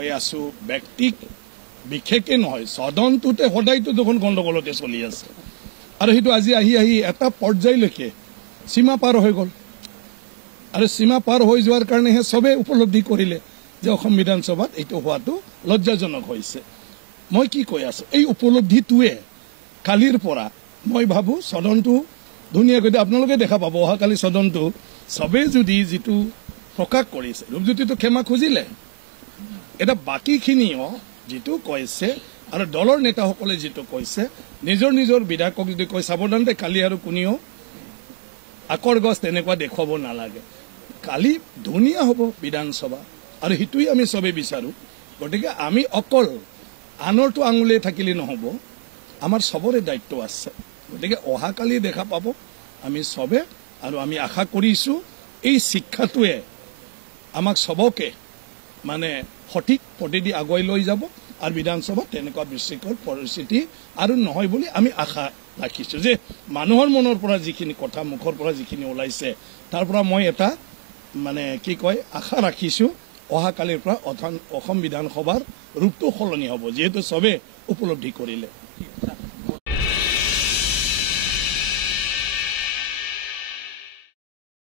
কৈ আছো ব্যক্তিক বিশেষকে নহয় সদনটোতে সদায়তো দেখোন গণ্ডগোলতে চলি আছে আৰু সেইটো আজি আহি আহি এটা পৰ্যায়লৈকে সীমা পাৰ হৈ গ'ল আৰু সীমা পাৰ হৈ যোৱাৰ কাৰণেহে সবে উপলব্ধি কৰিলে যে অসম বিধানসভাত এইটো হোৱাটো লজ্জাজনক হৈছে মই কি কৈ আছো এই উপলব্ধিটোৱে কালিৰ পৰা মই ভাবো সদনটো ধুনীয়াকৈ আপোনালোকে দেখা পাব অহাকালি সদনটো সবে যদি যিটো প্ৰকাশ কৰিছে ৰূপজ্যোতিটো ক্ষমা খুজিলে এটা বাকীখিনিও যিটো কৈছে আৰু দলৰ নেতাসকলে যিটো কৈছে নিজৰ নিজৰ বিধায়কক যদি কৈ সাৱধানতে কালি আৰু কোনেও আকৰ গছ তেনেকুৱা দেখুৱাব নালাগে কালি ধুনীয়া হ'ব বিধানসভা আৰু সেইটোৱে আমি সবে বিচাৰো গতিকে আমি অকল আনৰটো আঙুলি থাকিলে নহ'ব আমাৰ সবৰে দায়িত্ব আছে গতিকে অহাকালি দেখা পাব আমি সবে আৰু আমি আশা কৰিছো এই শিক্ষাটোৱে আমাক সবকে মানে সঠিক পদ্ধতি আগুৱাই লৈ যাব আৰু বিধানসভাত তেনেকুৱা বিশৃংখল পৰিস্থিতি আৰু নহয় বুলি আমি আশা ৰাখিছো যে মানুহৰ মনৰ পৰা যিখিনি কথা মুখৰ পৰা যিখিনি ওলাইছে তাৰ পৰা মই এটা মানে কি কয় আশা ৰাখিছো অহাকালিৰ পৰা অসম বিধানসভাৰ ৰূপটো সলনি হ'ব যিহেতু সবে উপলব্ধি কৰিলে